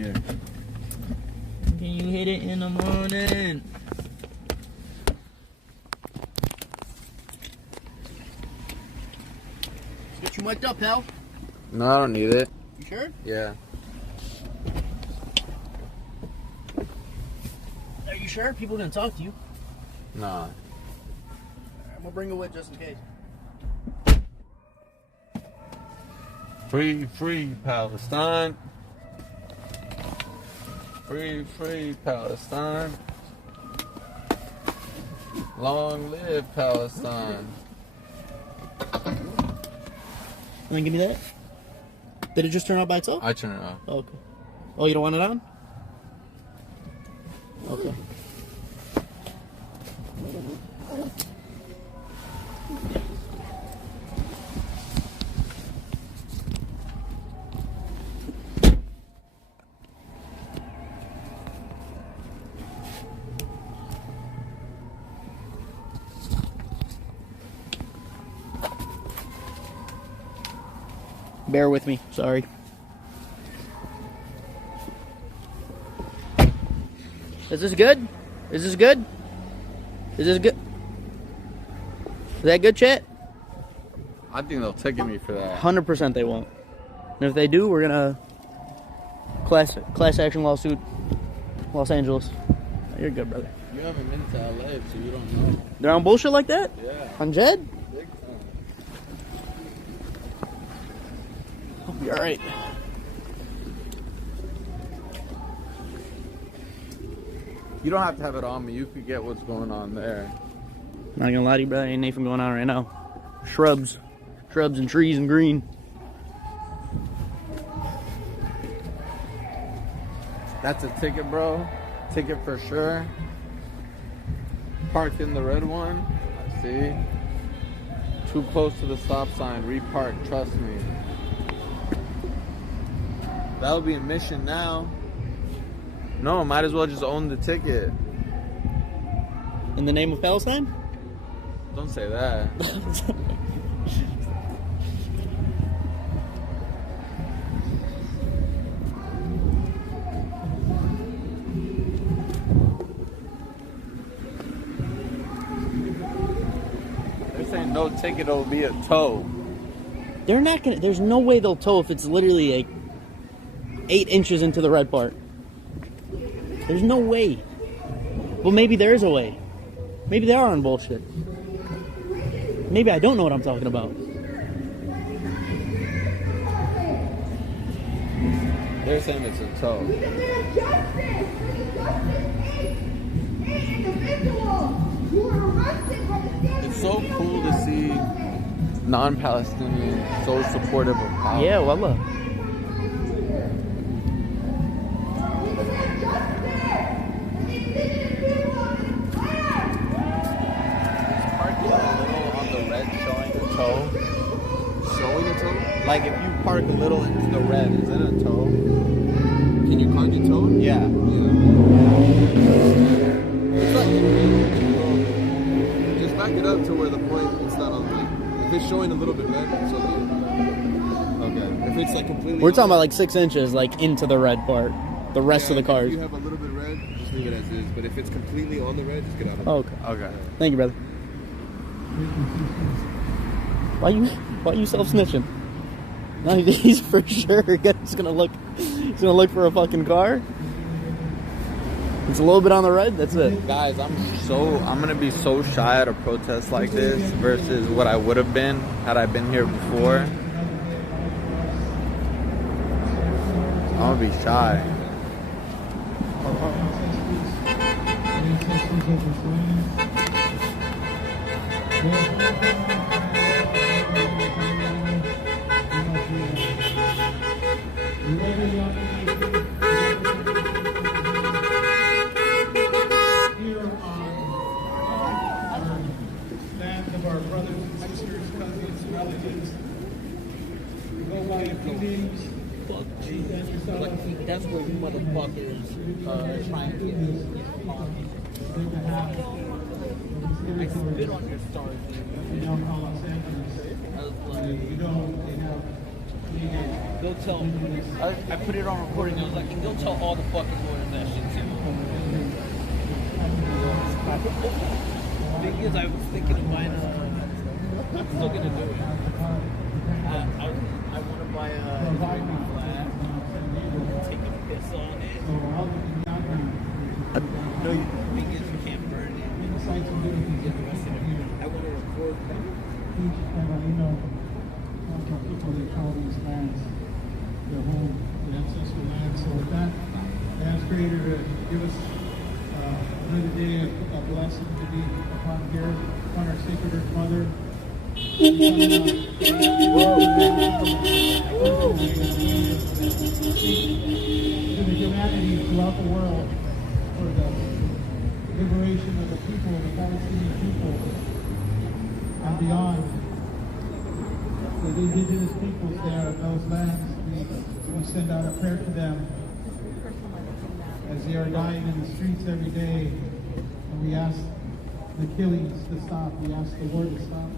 Here. Can you hit it in the morning? Let's get you mic'd up, pal. No, I don't need it. You sure? Yeah. Are you sure? People are gonna talk to you. Nah. I'm gonna bring it with just in case. Free, free Palestine. Free, free Palestine. Long live Palestine. And then give me that. Did it just turn on by itself? I turn it off. Oh, okay. Oh, you don't want it on? Okay. Bear with me, sorry. Is this good? Is this good? Is this good? Is that good, chat? I think they'll ticket me for that. 100% they won't. And if they do, we're gonna class action lawsuit, Los Angeles. You're good, brother. You haven't been to LA, so you don't know. They're on bullshit like that? Yeah. On Jed? Big time. I'll be alright. You don't have to have it on me. You could get what's going on there. Not gonna lie to you, brother. Ain't anything going on right now. Shrubs and trees and green. That's a ticket, bro. Ticket for sure. Parked in the red one. I see. Too close to the stop sign. Repark. Trust me. That'll be a mission now. No, might as well just own the ticket. In the name of Palestine? Don't say that. They're saying no ticket, it'll be a tow. They're not gonna. There's no way they'll tow if it's literally like 8 inches into the red part. There's no way. Well, maybe there is a way. Maybe they are on bullshit. Maybe I don't know what I'm talking about. They're saying it's a tow. It's so cool to see non-Palestinians so supportive of Palestine. Yeah, wallah. Showing a tow? Like if you park a little into the red, is it a tow? Can you card your tow? Yeah. It's like, just back it up to where the point it's not on. Like, if it's showing a little bit red, it's okay. Okay. If it's like completely. We're talking about like 6 inches, like into the red part. The rest of the cars. If you have a little bit red, just leave it as is. But if it's completely on the red, just get out of it. Oh, okay. Okay. Thank you, brother. Why you self-snitching? No, he's for sure he's gonna look for a fucking car. It's a little bit on the red, that's it. Guys, I'm gonna be so shy at a protest like this versus what I would have been had I been here before. I'm gonna be shy. Of our brothers and sisters, cousins, relatives. We go by a few names. Fuck, that's where you motherfuckers are trying to get me. I spit on your stars, dude. We don't call Los Angeles. We don't have Go tell. I put it on recording. I was like, and go tell all the fucking lawyers that shit too. Thing is, I was thinking of buying I'm still gonna do it. I want to buy a flat, take a piss on it. No, the thing is, you can't burn it. I want to record that. People that call these lands their home, the ancestral land. So with that, I ask Creator to give us another day of blessing to be upon here, upon our sacred Earth Mother. To the humanity throughout the world for the liberation of the people, the Palestinian people, and beyond. For the indigenous peoples there of those lands, we send out a prayer to them as they are dying in the streets every day. And we ask the killings to stop. We ask the war to stop.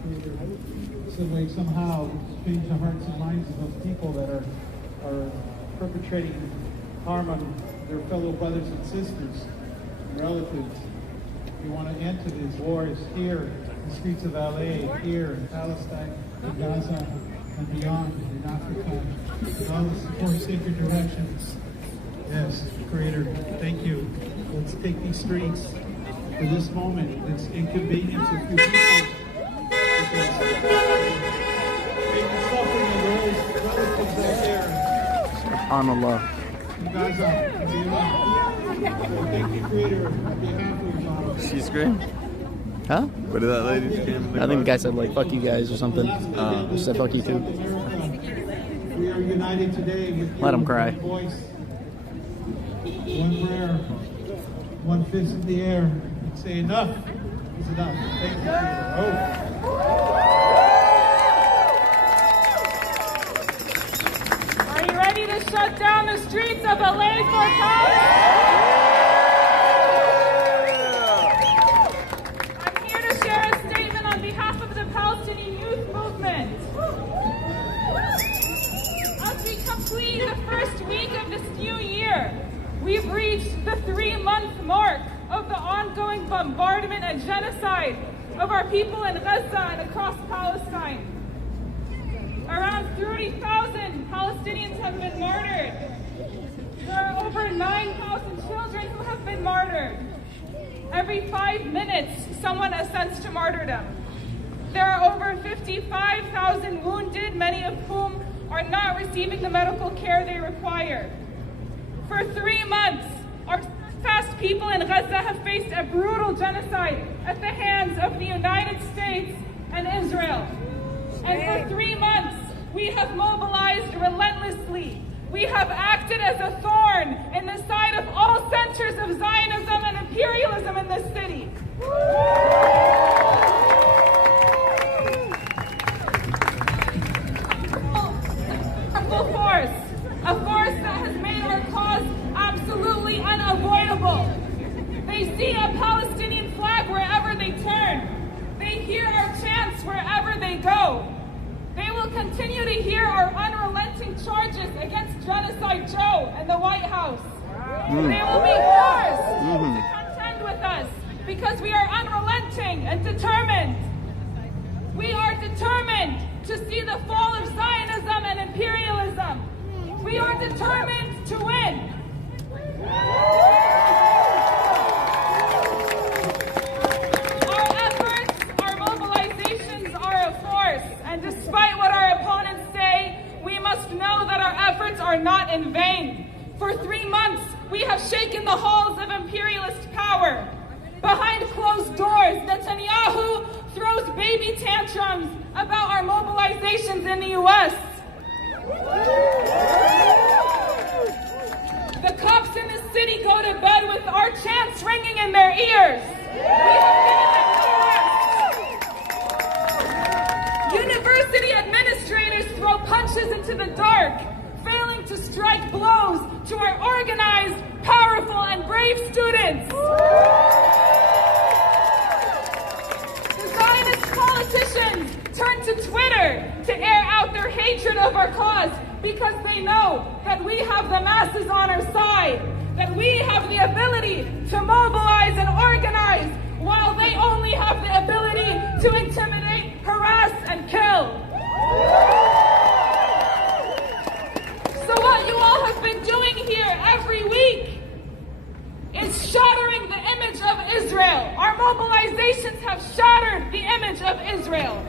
Some way, somehow, change the hearts and minds of those people that are perpetrating harm on their fellow brothers and sisters and relatives. We want to end to these wars here in the streets of LA, here in Palestine, in Gaza, and beyond, in Africa, in all the four sacred directions. Yes, Creator, thank you. Let's take these streets for this moment. Let's inconvenience a few people. Make the suffering of those relatives out there. SubhanAllah. In Gaza, and beyond. So thank you, Creator, on behalf of your Father. She screamed? Huh? What did that lady scream? I think the guy said, like, fuck you guys or something. He said, fuck you too. We are united today with you. Let him cry. One voice, one prayer, one fist in the air. And say enough is enough. Thank you. Are you ready to shut down the streets of LA for Palestine? I'm here to share a statement on behalf of the Palestinian youth movement. As we complete the first week of this new year, we've reached the 3-month mark of the ongoing bombardment and genocide of our people in Gaza and across Palestine. Around 30,000 Palestinians have been martyred. There are over 9,000 children who have been martyred. Every 5 minutes, someone ascends to martyrdom. There are over 55,000 wounded, many of whom are not receiving the medical care they require. For 3 months, our steadfast people in Gaza have faced a brutal genocide at the hands of the United States and Israel. And for 3 months, we have mobilized relentlessly. We have acted as a thorn in the side of all centers of Zionism and imperialism in this city. A force that has made our cause absolutely unavoidable. They see a Palestinian flag wherever they turn. They hear our chants wherever they go. They will continue to hear our unrelenting charges against Genocide Joe and the White House. They will be forced to contend with us because we are unrelenting and determined. We are determined to see the fall of Zionism and imperialism. We are determined to win. Our efforts, our mobilizations are a force, and despite what our opponents say, we must know that our efforts are not in vain. For 3 months, we have shaken the halls of imperialist power. Behind closed doors, Netanyahu throws baby tantrums about our mobilizations in the U.S. The cops in the city go to bed with our chants ringing in their ears. University administrators throw punches into the dark, failing to strike blows to our organized, powerful, and brave students. The Zionist politicians turn to Twitter to air out their hatred of our cause, because they know that we have the masses on our side, that we have the ability to mobilize and organize, while they only have the ability to intimidate, harass, and kill. So what you all have been doing here every week is shattering the image of Israel. Our mobilizations have shattered the image of Israel.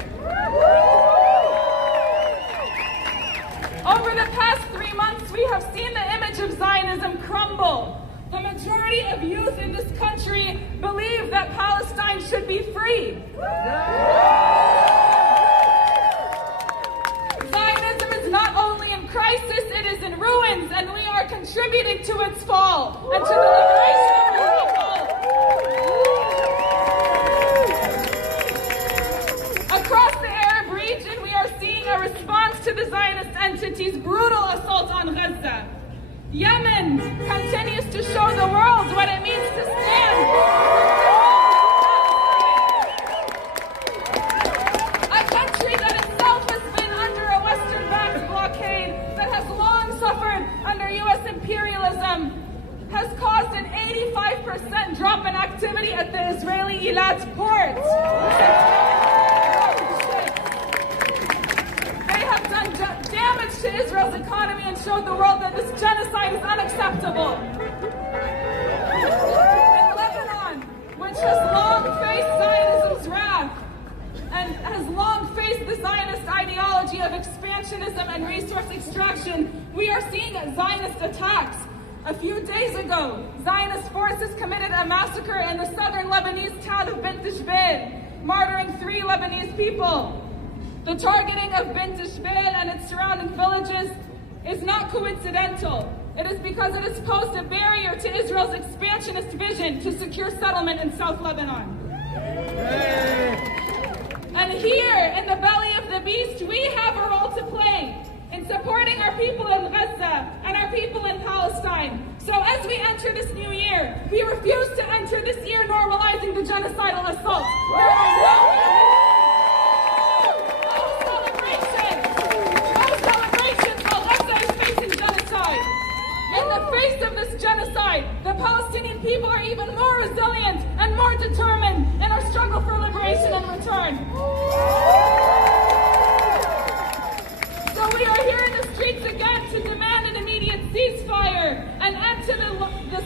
Over the past 3 months, we have seen the image of Zionism crumble. The majority of youth in this country believe that Palestine should be free. Zionism is not only in crisis, it is in ruins, and we are contributing to its fall and to the liberation of our people. Across the Arab region, we are seeing a response to the Zionist entity's brutal assault on Gaza. Yemen continues to show the world what it means to stand. A country that itself has been under a Western-backed blockade, that has long suffered under U.S. imperialism, has caused an 85% drop in activity at the Israeli Eilat port. They have done damage to Israel's economy and showed the world that this genocide is unacceptable. In Lebanon, which has long faced Zionism's wrath and has long faced the Zionist ideology of expansionism and resource extraction, we are seeing Zionist attacks. A few days ago, Zionist forces committed a massacre in the southern Lebanese town of Bint Jbeil, martyring 3 Lebanese people. The targeting of Bint Jbeil and its surrounding villages is not coincidental. It is because it has posed a barrier to Israel's expansionist vision to secure settlement in South Lebanon. And here, in the belly of the beast, we have a role to play in supporting our people in Gaza and our people in Palestine. So as we enter this new year, we refuse to enter this year normalizing the genocidal assault. There are no celebrations while Gaza is facing genocide. In the face of this genocide, the Palestinian people are even more resilient and more determined in our struggle for liberation and return. So we are here in the streets again to demand an immediate ceasefire, an end to the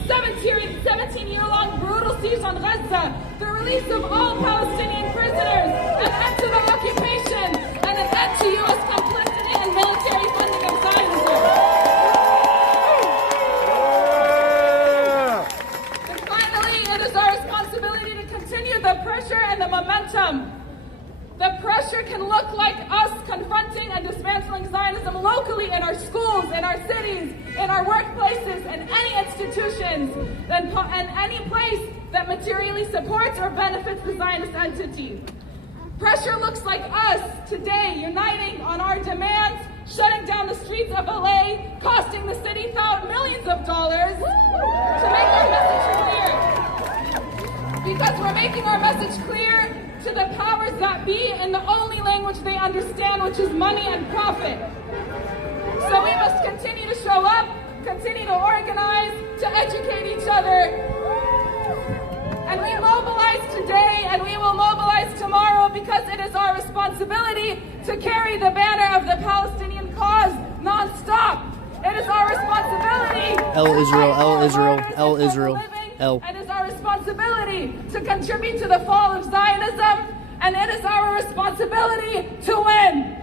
17-year-long brutal siege on Gaza, the release of all Palestinian prisoners, an end to the occupation, and an end to U.S. complicity and military funding of Zionism. And finally, it is our responsibility to continue the pressure and the momentum. The pressure can look like us confronting and dismantling Zionism locally in our schools, in our cities, in our workplaces, and any institutions, and any place that materially supports or benefits the Zionist entity. Pressure looks like us today uniting on our demands, shutting down the streets of LA, costing the city millions of dollars to make our message clear. Because we're making our message clear to the powers that be in the only language they understand, which is money and profit. So we must continue to show up, continue to organize, to educate each other. And we mobilize today and we will mobilize tomorrow because it is our responsibility to carry the banner of the Palestinian cause non-stop. It is our responsibility. El Israel, El Israel, El Israel, El. It is our responsibility to contribute to the fall of Zionism, and it is our responsibility to win.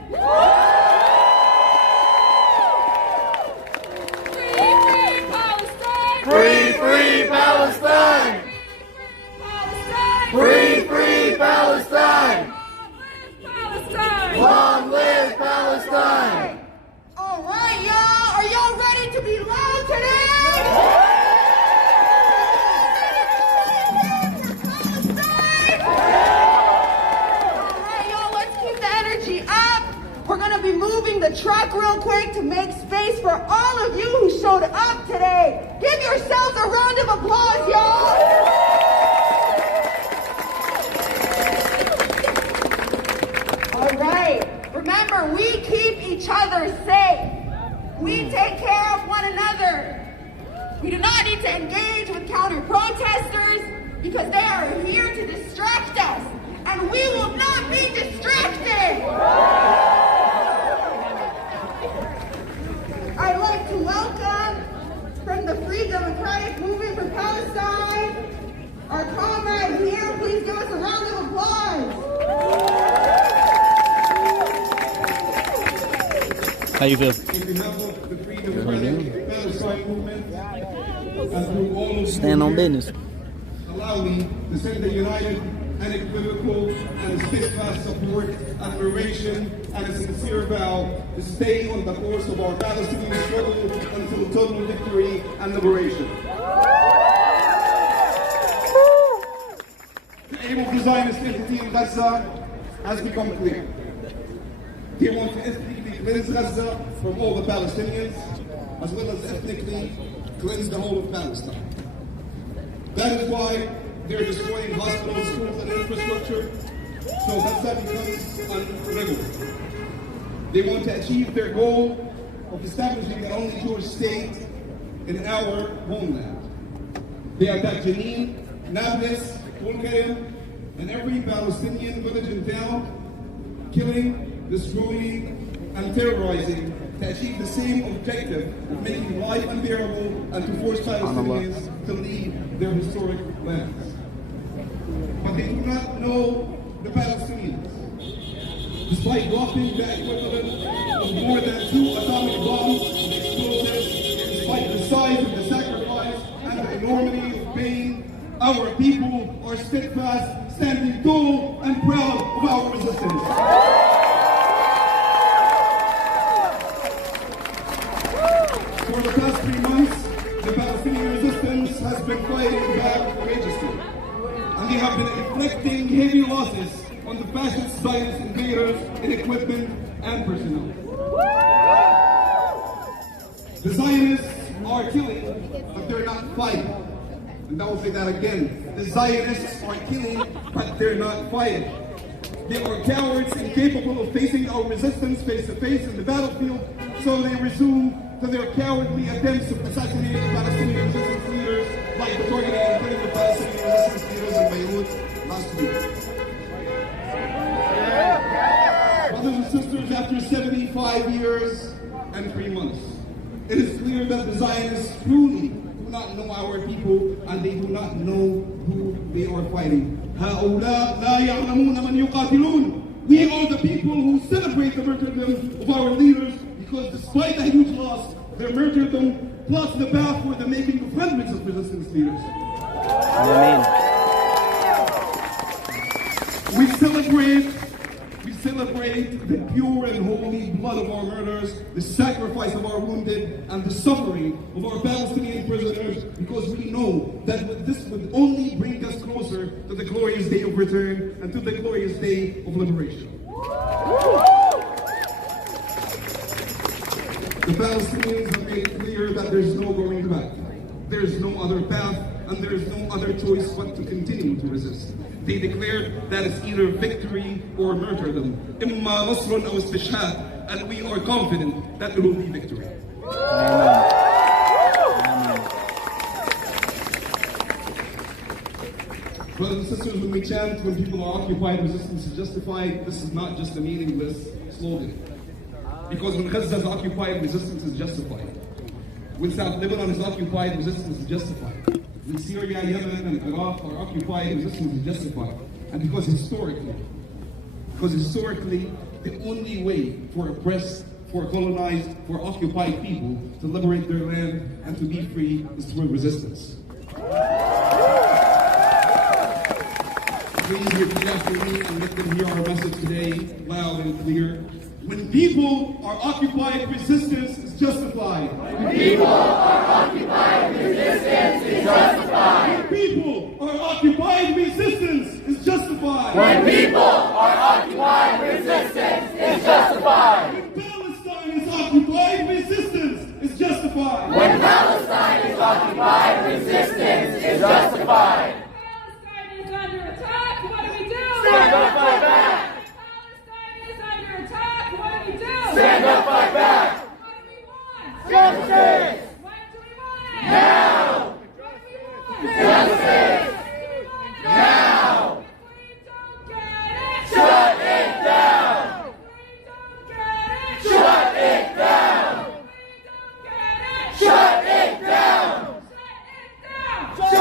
Free, free Palestine! Free, free Palestine! Free, free Palestine! Long live Palestine! All right, y'all. Are y'all ready to be loud today? All right, y'all. Let's keep the energy up. We're gonna be moving the truck real quick to make space for all of you who showed up today. Give yourselves a round of applause, y'all. All right. Remember, we keep each other safe. We take care of one another. We do not need to engage with counter-protesters because they are here to distract us, and we will not be distracted. I'd like to welcome from the Free Democratic Movement for Palestine, our comrade here. Please give us a round of applause. How you feel? On behalf of the Free Democratic Palestine Movement, and through all of Stand on business. allow me to send a united, unequivocal, and steadfast support, admiration, and a sincere vow to stay on the course of our Palestinian struggle until total victory and liberation. The aim of the Zionist entity in Gaza has become clear. They want to ethnically cleanse Gaza from all the Palestinians, as well as ethnically cleanse the whole of Palestine. That is why they're destroying hospitals, schools, and infrastructure, so Gaza becomes unlivable. They want to achieve their goal of establishing the only Jewish state in our homeland. They attack Jenin, Nablus, Tulkarem, and every Palestinian village and town, killing, destroying, and terrorizing to achieve the same objective of making life unbearable and to force Palestinians to leave their historic lands. But they do not know the Palestinians. Despite dropping the equivalent of more than 2 atomic bombs and explosives, despite the size of the sacrifice and the enormity of pain, our people are steadfast, standing tall and proud of our resistance. For the past 3 months, the Palestinian resistance has been fighting back courageously, and they have been inflicting heavy losses on the fascist Zionist invaders in equipment and personnel. The Zionists are killing, but they're not fighting. And I will say that again. The Zionists are killing, but they're not fighting. They are cowards incapable of facing our resistance face to face in the battlefield, so they resume to their cowardly attempts to assassinate the Palestinian resistance leaders, like the targeting and killing the Palestinian resistance leaders in Beirut last week. Brothers and sisters, after 75 years and 3 months, it is clear that the Zionists truly do not know our people, and they do not know who they are fighting. هؤلاء لا يعلمون من يقاتلون. We are the people who celebrate the martyrdom of our leaders, because despite the huge loss, their martyrdom plots the path for the making of hundreds of resistance leaders. Amen. We celebrate the pure and holy blood of our murderers, the sacrifice of our wounded, and the suffering of our Palestinian prisoners, because we know that this would only bring us closer to the glorious day of return and to the glorious day of liberation. The Palestinians have made it clear that there's no going back. There's no other path, and there's no other choice but to continue to resist. They declared that it's either victory or martyrdom. إِمَّا نَصْرٌ أَوْ اسْتِشْهَادٌ, and we are confident that it will be victory. Brothers and sisters, when we chant, when people are occupied, resistance is justified, this is not just a meaningless slogan. Because when Gaza is occupied, resistance is justified. When South Lebanon is occupied, resistance is justified. When Syria, Yemen, and Iraq are occupied, resistance is justified. And because historically, the only way for oppressed, for colonized, for occupied people to liberate their land and to be free is through resistance. Please repeat after me and let them hear our message today loud and clear. When people are occupied, resistance is justified. When people are occupied, resistance is justified. When people are occupied, resistance is justified. When people are occupied, resistance is justified. When Palestine is occupied, resistance is justified. When Palestine is occupied, resistance is justified. Palestine is under attack. What do we do? Stand up, fight back. Palestine is under attack. What do we do? Stand up, fight back. What do we want? Justice! What do we want? Now! What do we want? Justice! Now! If we don't get it, Shut it down! if we don't get it, Shut it down! if we don't get it, Shut it down!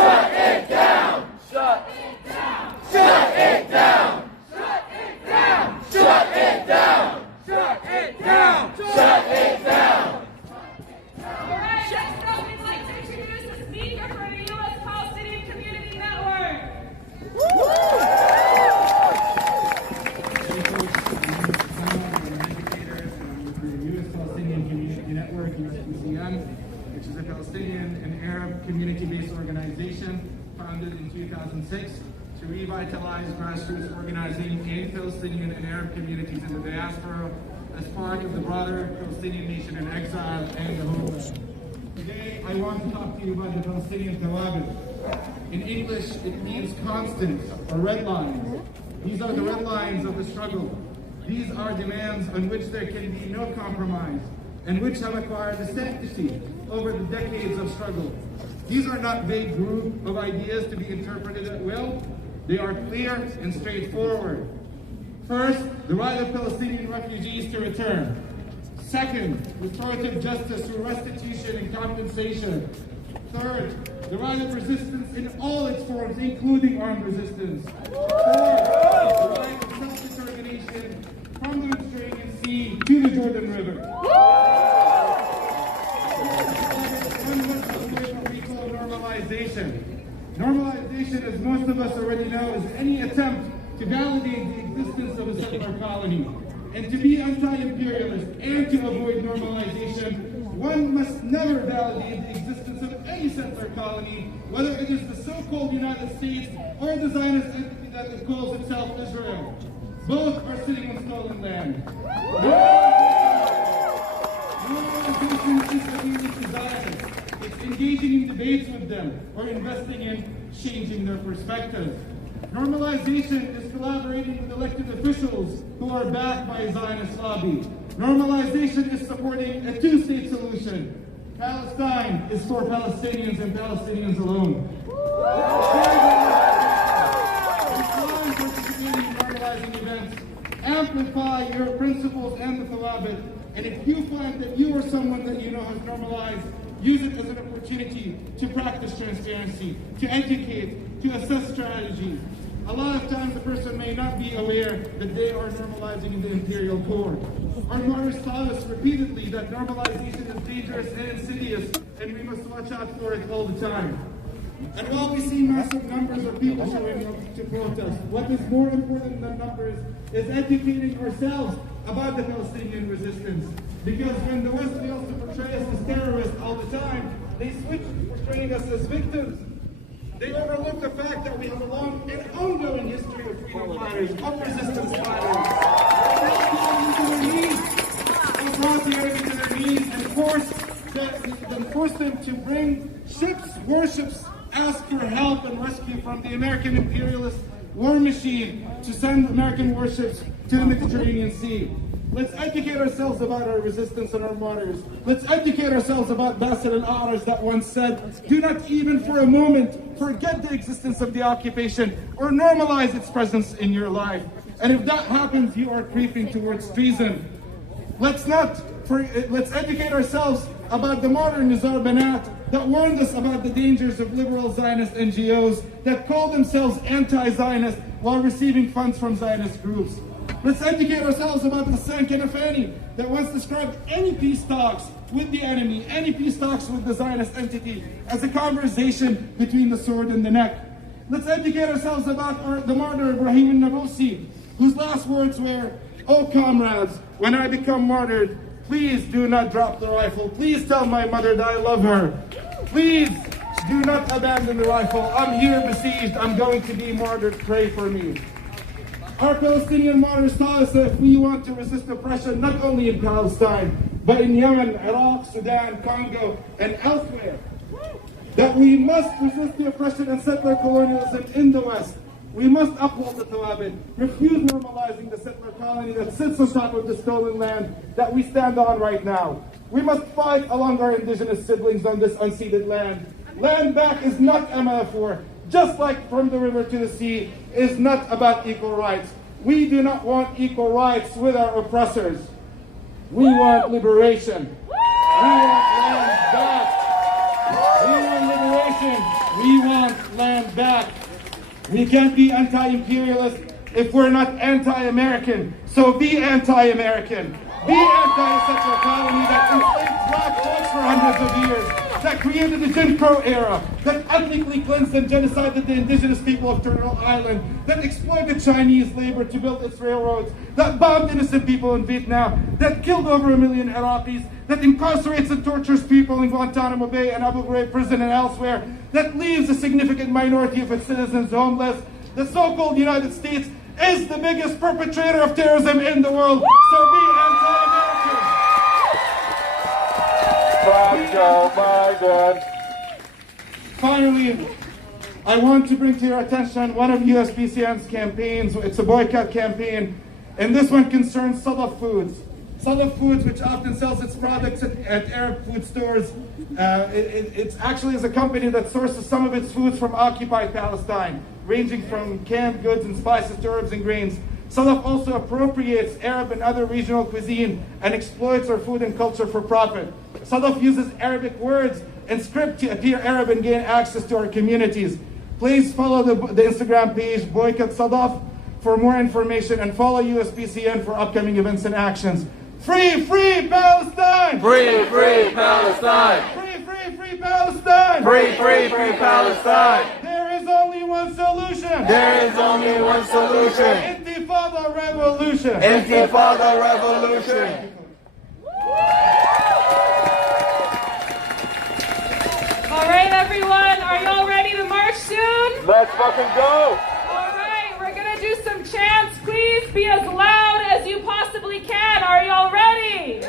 shut it down. Shut it down! Shut it down! Shut it down! Shut it down! Shut it down! Shut it down! All right, next up, we'd like to introduce the speaker for the U.S. Palestinian Community Network. U.S. Palestinian Community Network, USPCN, which is a Palestinian and Arab community-based organization founded in 2006 to revitalize grassroots organizing in Palestinian and Arab communities in the diaspora as part of the broader Palestinian nation in exile and the homeland. Today, I want to talk to you about the Palestinian Tawabit. In English, it means constant or red lines. These are the red lines of the struggle. These are demands on which there can be no compromise and which have acquired a sanctity over the decades of struggle. These are not vague group of ideas to be interpreted at will. They are clear and straightforward. First, the right of Palestinian refugees to return. Second, restorative justice through restitution and compensation. Third, the right of resistance in all its forms, including armed resistance. Fourth, the right of self-determination from the Mediterranean Sea to the Jordan River. One must avoid what we call normalization. Normalization, as most of us already know, is any attempt to validate the existence of a settler colony. And to be anti-imperialist and to avoid normalization, one must never validate the existence of any settler colony, whether it is the so-called United States or the Zionist entity that it calls itself Israel. Both are sitting on stolen land. Normalization is appealing to Zionists. It's engaging in debates with them or investing in changing their perspectives. Normalization is collaborating with elected officials who are backed by a Zionist lobby. Normalization is supporting a two-state solution. Palestine is for Palestinians and Palestinians alone. Islam participating in normalizing events. Amplify your principles and the Tawabit. And if you find that you or someone that you know has normalized, use it as an opportunity to practice transparency, to educate, to assess strategy. A lot of times the person may not be aware that they are normalizing in the imperial core. Our martyrs taught us repeatedly that normalization is dangerous and insidious, and we must watch out for it all the time. And while we see massive numbers of people showing up to protest, what is more important than numbers is educating ourselves about the Palestinian resistance. Because when the West fails to portray us as terrorists all the time, they switch to portraying us as victims. They overlook the fact that we have a long and ongoing history of freedom fighters, of resistance fighters. They brought the enemy to their knees and forced them to bring ships, warships, ask for help and rescue from the American imperialist war machine to send American warships to the Mediterranean Sea. Let's educate ourselves about our resistance and our martyrs. Let's educate ourselves about Bassel al-A'raj that once said, do not even for a moment forget the existence of the occupation or normalize its presence in your life. And if that happens, you are creeping towards treason. Let's educate ourselves about the modern Nizar Banat that warned us about the dangers of liberal Zionist NGOs that call themselves anti-Zionist while receiving funds from Zionist groups. Let's educate ourselves about Hassan Kanafani that once described any peace talks with the enemy, any peace talks with the Zionist entity as a conversation between the sword and the neck. Let's educate ourselves about the martyr Ibrahim al-Nabusi, whose last words were, "Oh comrades, when I become martyred, please do not drop the rifle. Please tell my mother that I love her. Please do not abandon the rifle. I'm here besieged. I'm going to be martyred. Pray for me." Our Palestinian martyrs taught us that if we want to resist oppression, not only in Palestine, but in Yemen, Iraq, Sudan, Congo, and elsewhere, that we must resist the oppression and settler colonialism in the West. We must uphold the Tawabin, refuse normalizing the settler colony that sits on top of the stolen land that we stand on right now. We must fight along our indigenous siblings on this unceded land. Land back is not a metaphor, just like from the river to the sea is not about equal rights. We do not want equal rights with our oppressors. We want liberation. We want land back. We want liberation. We want land back. We can't be anti-imperialist if we're not anti-American. So be anti-American. Be anti-settler colony that enslaved black folks for hundreds of years, that created the Jim Crow era, that ethnically cleansed and genocided the indigenous people of Turtle Island, that exploited Chinese labor to build its railroads, that bombed innocent people in Vietnam, that killed over 1 million Iraqis, that incarcerates and tortures people in Guantanamo Bay and Abu Ghraib prison and elsewhere, that leaves a significant minority of its citizens homeless. The so-called United States is the biggest perpetrator of terrorism in the world, so be anti-American. Finally, I want to bring to your attention one of USPCN's campaigns. It's a boycott campaign, and this one concerns Sadaf Foods. Sadaf Foods, which often sells its products at Arab food stores, it actually is a company that sources some of its foods from occupied Palestine, ranging from canned goods and spices to herbs and grains. Sadaf also appropriates Arab and other regional cuisine and exploits our food and culture for profit. Sadaf uses Arabic words and script to appear Arab and gain access to our communities. Please follow the Instagram page, Boycott Sadaf, for more information, and follow USPCN for upcoming events and actions. Free, free Palestine! Free, free Palestine! Free, free, free Palestine! Free, free, free Palestine! There is only one solution! There is only one solution! Intifada revolution! Intifada revolution! All right, everyone, are y'all ready to march soon? Let's fucking go! All right, we're gonna do some chants. Please be as loud as you possibly can. Are y'all ready? In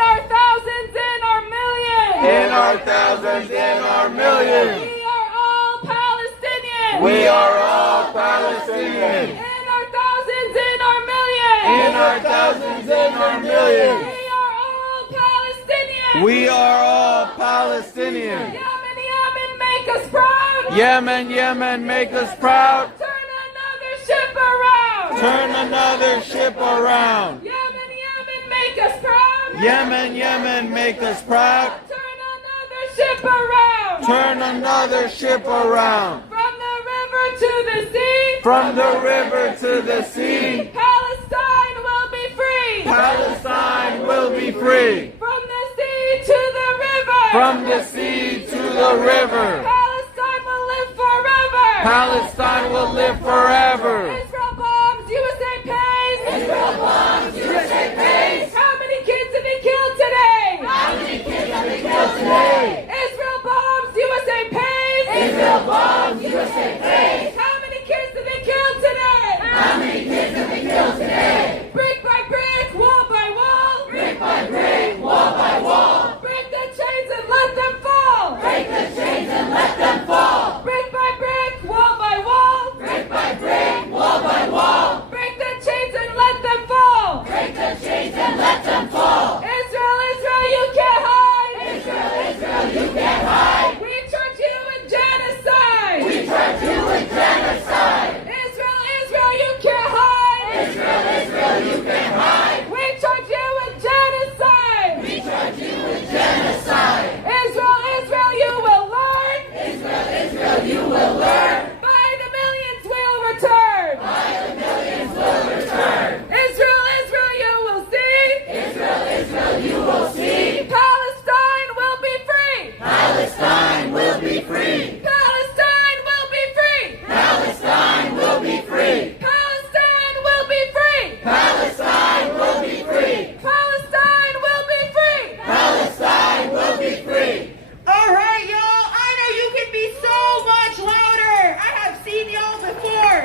our thousands, in our millions. In our thousands, in our millions. We are all Palestinians. We are all Palestinians. In our thousands, in our millions. In our thousands, in our millions. We are all Palestinians. We are all Palestinians. Yemen, Yemen, make us proud. Yemen, Yemen, make us proud. Turn another ship around. Turn another ship around. Yemen, Yemen, make us proud. Yemen, Yemen, make us proud. Turn another ship around. Turn another ship around. From the river to the sea. From the river to the sea. Palestine will be free. Palestine will be free. From the sea to the river. From the sea to the river. Palestine will live forever. Palestine will live forever. Israel bombs, USA pays. Israel bombs, USA pays. How many kids have they killed today? How many kids have they killed today? Israel bombs, USA pays. Israel bombs, USA pays. How many kids have they killed today? How many kids have they killed today? Brick by brick, wall by wall. Brick by brick, wall by wall. Break the chains and let them fall. Break the chains and let them fall. Brick by brick, wall by wall. Brick by brick, wall by wall. Break the chains and let them fall. Break the chains and let them fall. Israel, Israel, you can't hide. Israel, Israel, you can't hide. We charge you with genocide. We charge you with genocide. Israel, Israel, you can't hide. Israel, Israel, you can't hide. We charge you with genocide. We charge you with genocide. Israel, Israel, you will learn. Israel, Israel, you will learn. By the millions will return. By the millions will return. Israel, Israel, you will see. Israel, Israel, you will see. Palestine will be free. Palestine will be free. Palestine will be free. Palestine will be free. Palestine will be free. Palestine will be free. Palestine will be free. Palestine will be free. All right, y'all. I know you can be so much louder. I have seen y'all before.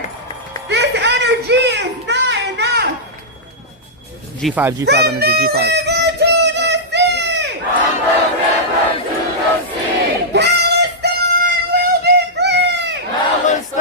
This energy is not enough. G5 energy, G5. River to the sea. From the river to the sea. Palestine will be free. Palestine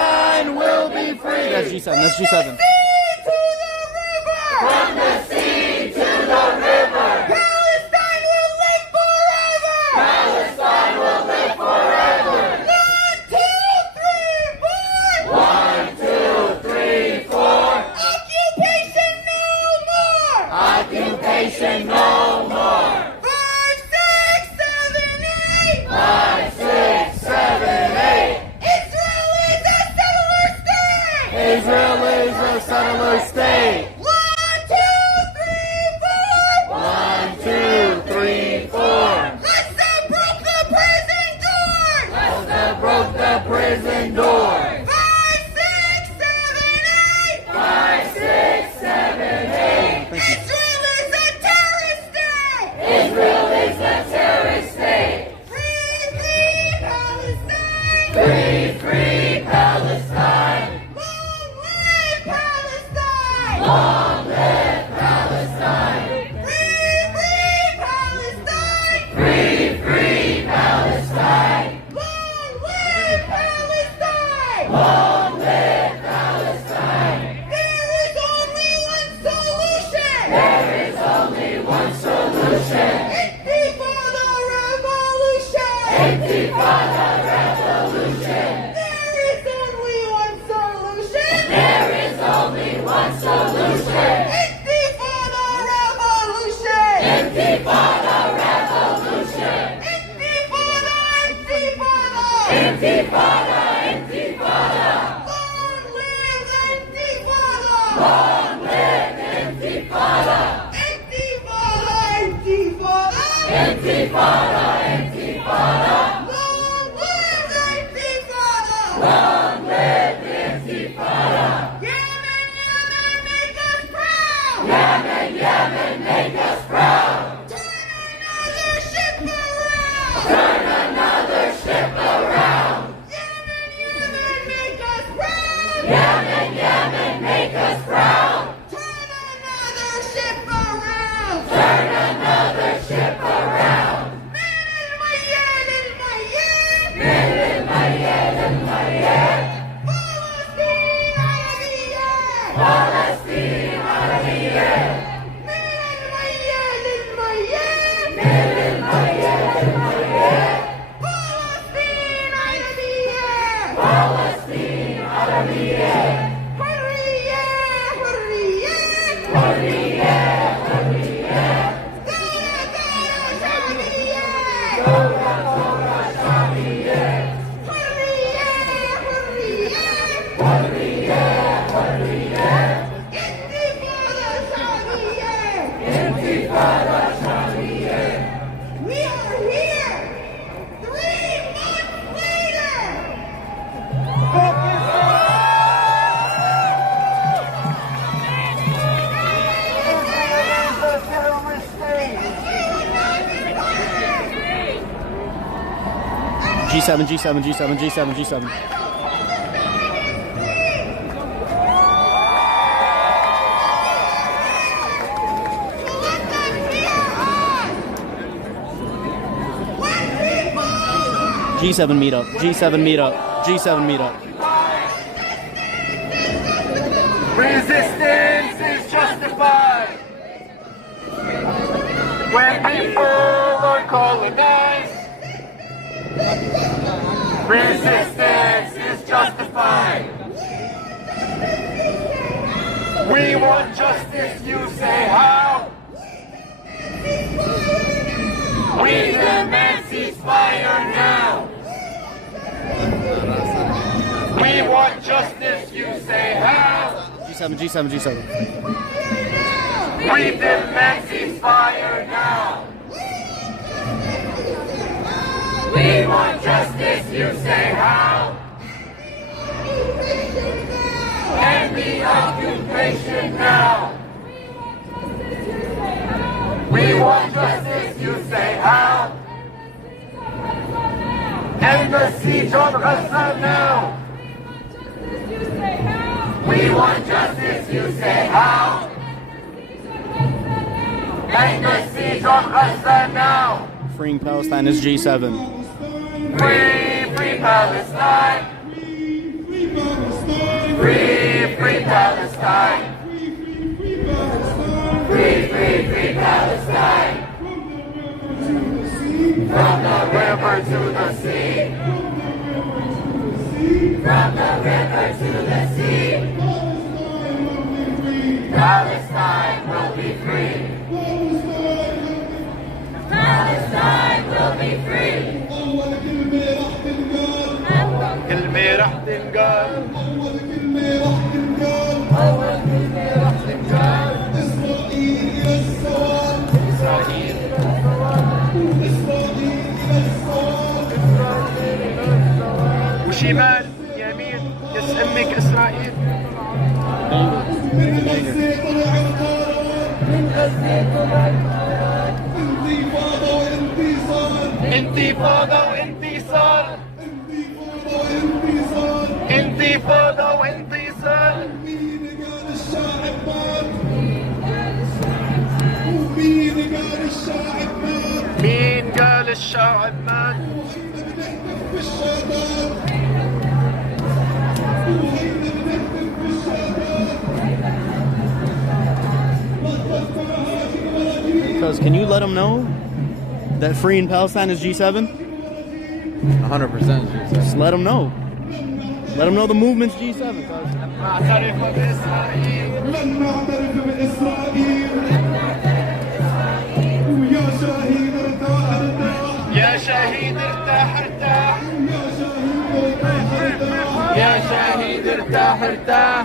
Intifada revolution! Intifada revolution! There is only one solution! There is only one solution! Intifada revolution! Intifada revolution! Intifada! Intifada! Intifada! Intifada! Long live Intifada! Long live Intifada! Intifada, Intifada! Long live Intifada! Long live Intifada! Yemen, Yemen, make us proud! Yemen, Yemen, make us proud! Turn another ship around! Turn another ship around! Yemen, Yemen, make us proud! Yemen, Yemen, make us proud! Turn another ship around! Turn another ship around! فلسطين عربية من الميال الميال من الميال الميال فلسطين عربية فلسطين عربية حرية حرية حرية حرية ثورة شعبية ثورة شعبية حرية حرية حرية حرية Intifada Shamiye. We are here 3 months later. G7, G7, G7, G7, G7. G7 meetup, G7 meetup, G7 meetup. Resistance is justified when people are colonized. Resistance is justified. We want justice, you say how? We demand ceasefire now. We want justice, you say how? G7, G7, G7. We demand ceasefire now. We want justice, you say how? End the occupation now. We want justice, you say how? End the siege on Gaza now. We want justice, you say how? End the siege on Gaza now. Freeing Palestine is G7. Free Palestine. Free Palestine. Free Palestine. From the river to the sea. From the river to the sea. Palestine will be free. Palestine will be free. كلمة راح تنقال. أول كلمة راح تنقال. إسرائيل إلى الصواب. إسرائيل إلى الصواب. إسرائيل إلى الصواب. إسرائيل إلى الصواب. وشمال يمين يسمك إسرائيل. من غزة طلع القرار. من غزة طلع القرار. انتفاضة وانتصار. انتفاضة وانتصار. انتفاضة وانتصار. مين قال الشاعر مات؟ ومين قال الشاعر مات؟ مين قال الشاعر مات؟ وحنا بنهتف بالشهادات. وحنا بنهتف بالشهادات. ما تفكر هاجر ولا جريء. Cuz, can you let them know that freeing Palestine is G7? 100% G7. Just let them know. Let them know the movement's G7. Cuz. يا شهيد ارتاح ارتاح يا شهيد ارتاح ارتاح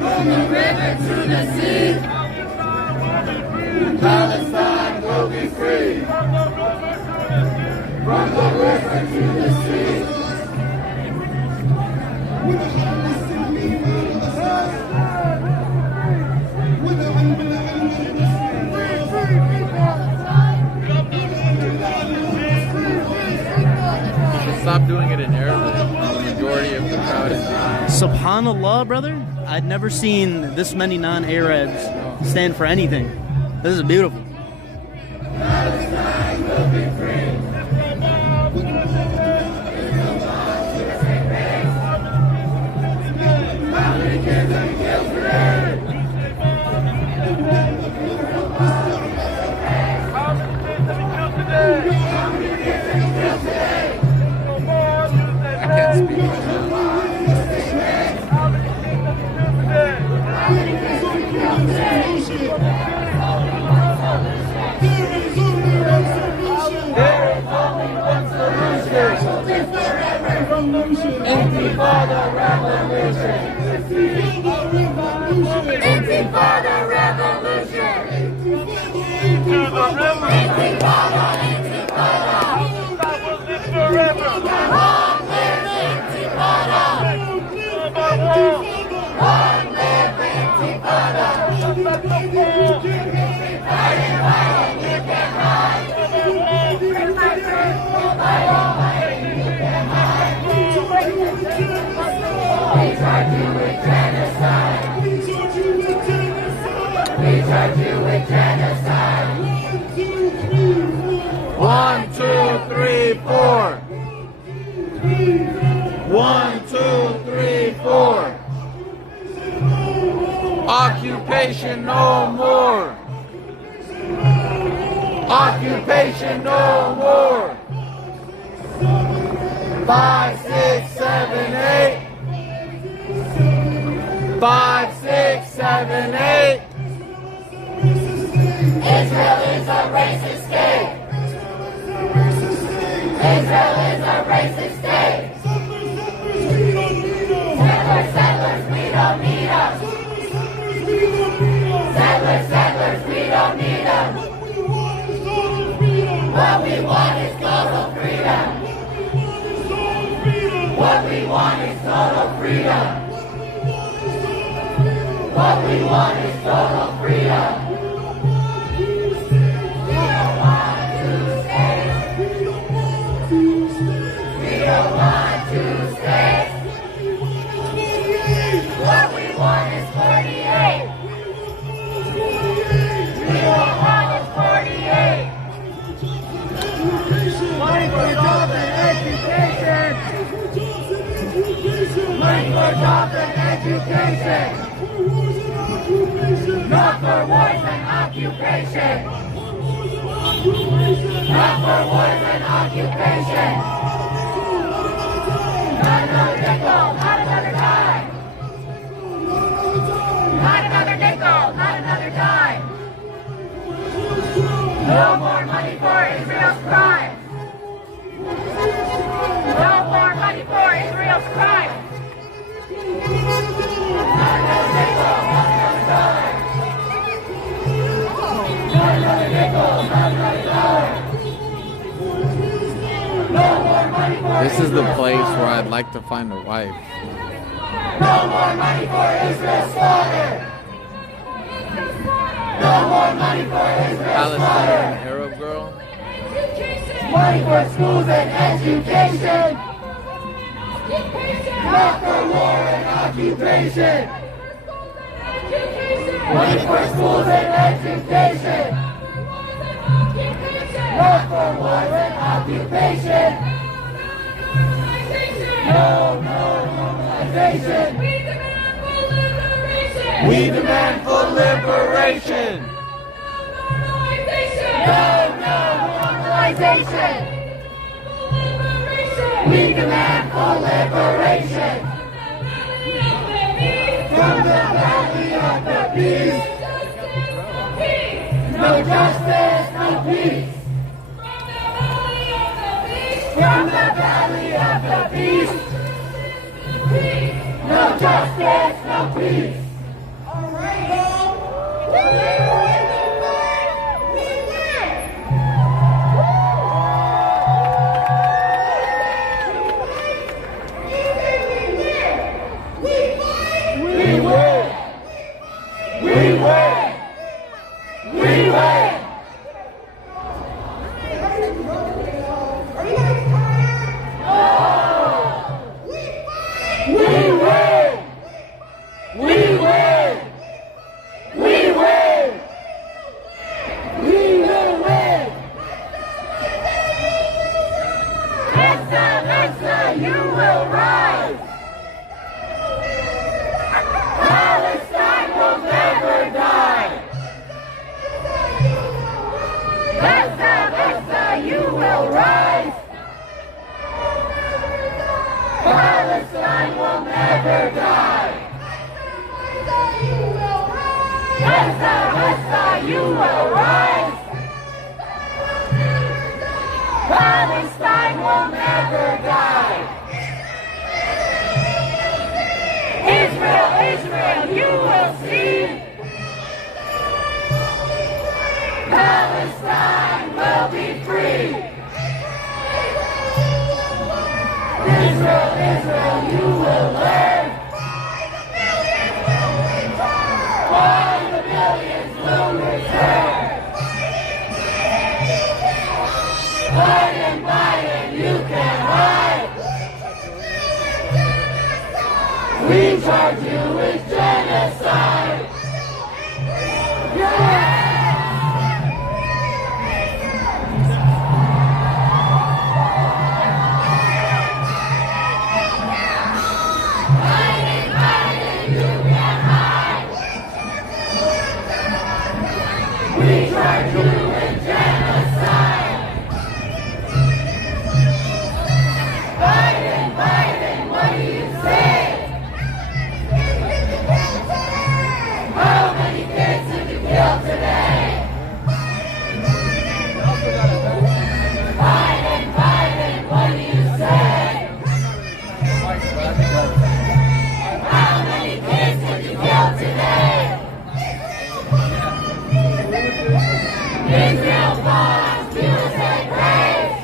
From the river to the sea, Palestine will be free. From the river to the sea. You should stop doing it in Arabic. The majority of the crowd is Subhanallah, brother. I'd never seen this many non-Arabs stand for anything. This is beautiful. Palestine will be free. How many kids have been killed today? How many kids have been killed today? How many kids have been killed today? I can't speak right now. How many kids have been killed today? How many kids have been killed today? There is only one solution. Intifada revolution. Intifada revolution. Intifada. Intifada. That will live forever. Long live Intifada. Long live Intifada. Fighting while you can hide. We charge you with genocide. We charge you with genocide. 1, 2, 3, 4. 1, 2, 3, 4. Occupation no more. Occupation no more. 5, 6, 7, 8. 5, 6, 7, 8. Israel is a racist state. Israel is a racist state. Settlers, we don't need them. Settlers, we don't need them. What we want is total freedom. What we want is total freedom. What we want is total freedom. We don't want two states. We don't want two states. What we want is 48. We don't want is 48. Money for jobs and education. Money for jobs and education. Not for wars and occupation. Not for wars and occupation. Not another nickel, not another dime. Not another nickel, not another dime. No more money for Israel's crime. No more money for Israel's crime. Not another nickel, not another dime. Not another nickel, not another dime. No more money for This is the place where I'd like to find a wife. No more money for Israel's slaughter. No more money for Israel's slaughter. Palestinian Arab girl. Money for schools and education. Not for war and occupation. Money for schools and education. No for wars and occupation. No normalization. We demand full liberation. No normalization. We demand full liberation. From the valley of the beast. No justice, no peace. From the valley of the beast. No justice, no peace. All right, y'all. We win. You will rise. Palestine will never die. Gaza, you will rise. Palestine will never die. Gaza, you will rise. Palestine will never die. Israel, you will see. Palestine will be free. Israel, you will learn. Why the millions will return. Biden, you can hide. We charge you with genocide. Biden, you can hide. We charge you with genocide. Biden, what do you say? How many kids did you kill today? Biden, what do you say? How many kids did you kill today? Israel bombs, USA praise.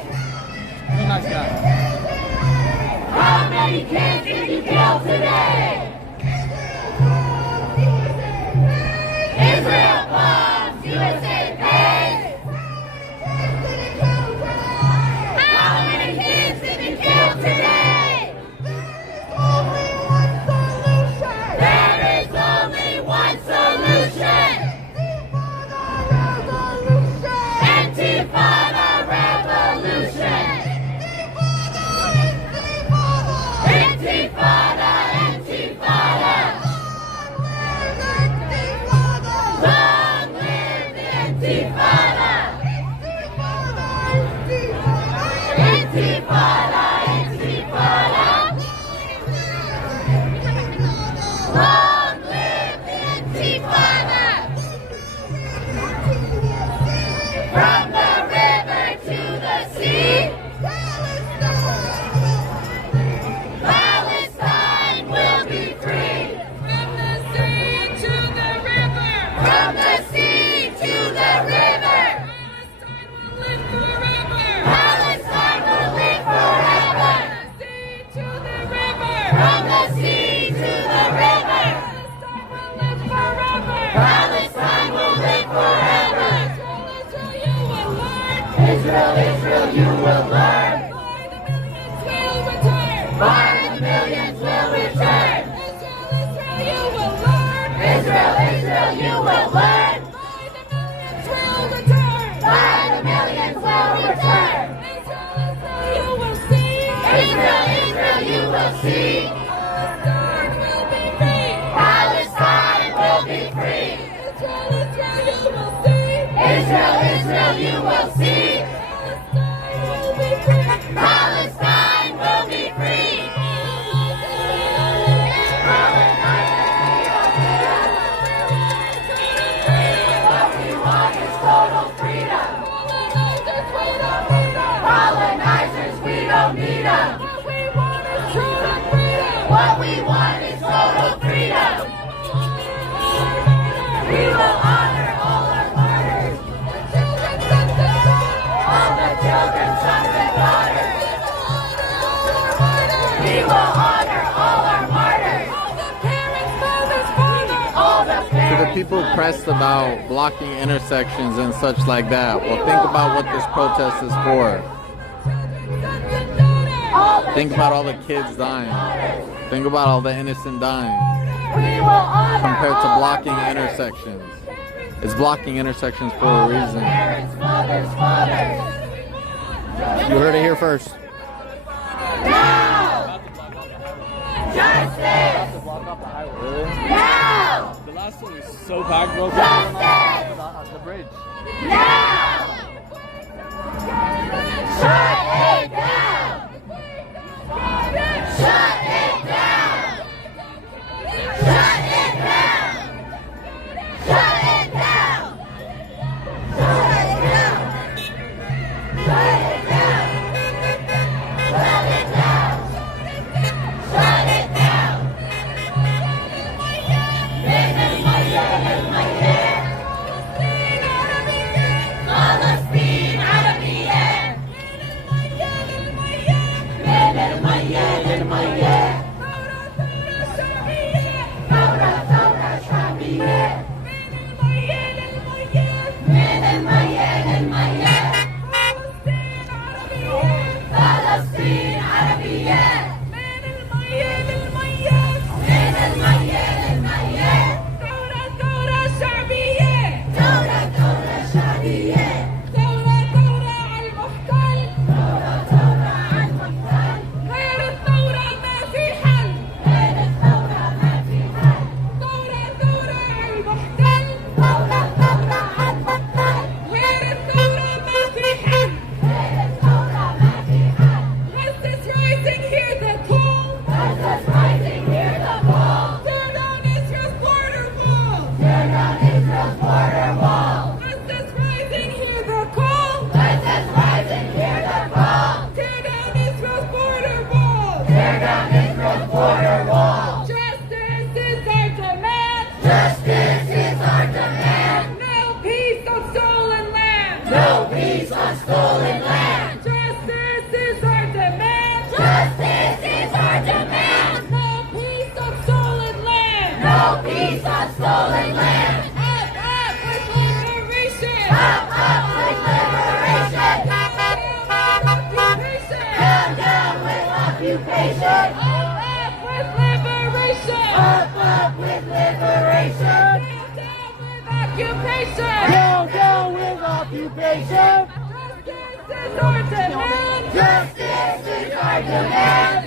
How many kids did you kill today? Israel bombs, USA pays. How many kids did you kill today? There is only one solution. Antifada revolution. Intifada, intifada. Long live the intifada. Intifada, intifada. Long live the intifada. From the river to the sea. Palestine will be free. From the sea to the river. From the sea to the river. Palestine will live forever. From the sea to the river. Palestine will live forever. Israel, you will learn. Why the millions will return. Israel, you will learn. Israel, you will learn. By the millions will return. You will see. Israel, Israel, you will see. Palestine will be free. Palestine will be free. Israel, you will see. Israel, Israel, you will see. Palestine will be free. Palestine will be free. What we want is total freedom. Colonizers, we don't need them. What we want is total freedom. We will honor all our martyrs. All the children, sons and daughters. We will honor all our martyrs. All the To parents. the people pressed about blocking intersections and such like that, well, think about what this protest is for. Think about all the kids dying. Think about all the innocent dying. We will honor Compared to all blocking our martyrs. intersections. It's blocking intersections for a reason. Parents, mothers, fathers. You heard it here first. Now! Justice! Now! The last one was so packed, bro. Justice! The bridge. Now! Shut it down! Shut it down! Shut it down! Shut it down! Shut it down! Shut it down! Shut it down! Shut it down! Men in my hair! Palestine out of the air! Men in my hair! Thora, Thora, Shabiyeh! Men in my hair! Palestine out of the air! Men in my hair! Thora, Thora, Shabiyeh! Thora, Thora, عالمحتل! غير الثورة ما في حل! غير الثورة ما في حل! ثورة عالمحتل! ثورة عالمحتل! غير الثورة ما في حل! غير الثورة ما في حل! Justice rising, hear the call! Justice rising, hear the call! Tear down Israel's border wall! Tear down Israel's border wall! Justice rising, hear the call! Justice rising, hear the call! Tear down Israel's border wall! Tear down Israel's border wall! Justice is our demand! Justice is our demand! No peace on stolen land! No peace on stolen land! Justice is our demand! Justice is our demand! No peace on stolen land! No peace on stolen land! Up with liberation! Up with liberation! Down with occupation! Up with liberation! Up with liberation! Down with occupation! Justice is our demand! Justice is our demand!